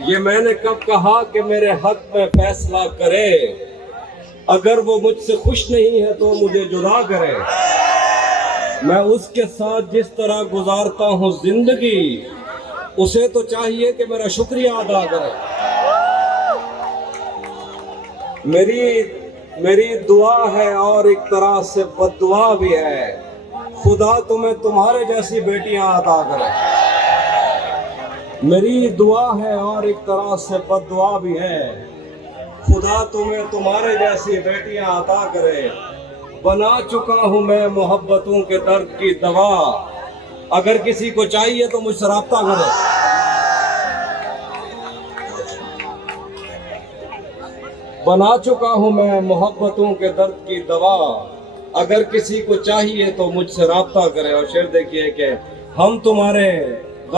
ये मैंने कब कहा कि मेरे हक में फैसला करे, अगर वो मुझसे खुश नहीं है तो मुझे जुदा करे। मैं उसके साथ जिस तरह गुजारता हूँ जिंदगी, उसे तो चाहिए कि मेरा शुक्रिया अदा करे। मेरी दुआ है और एक तरह से बद्दुआ भी है, खुदा तुम्हें तुम्हारे जैसी बेटियां अता करे। मेरी दुआ है और एक तरह से बद्दुआ भी है, खुदा तुम्हें तुम्हारे जैसी बेटियां अता करे। बना चुका हूं मैं मोहब्बतों के दर्द की दवा, अगर किसी को चाहिए तो मुझसे राब्ता करे। बना चुका हूं मैं मोहब्बतों के दर्द की दवा, अगर किसी को चाहिए तो मुझसे राब्ता करे। और शेर देखिए कि हम तुम्हारे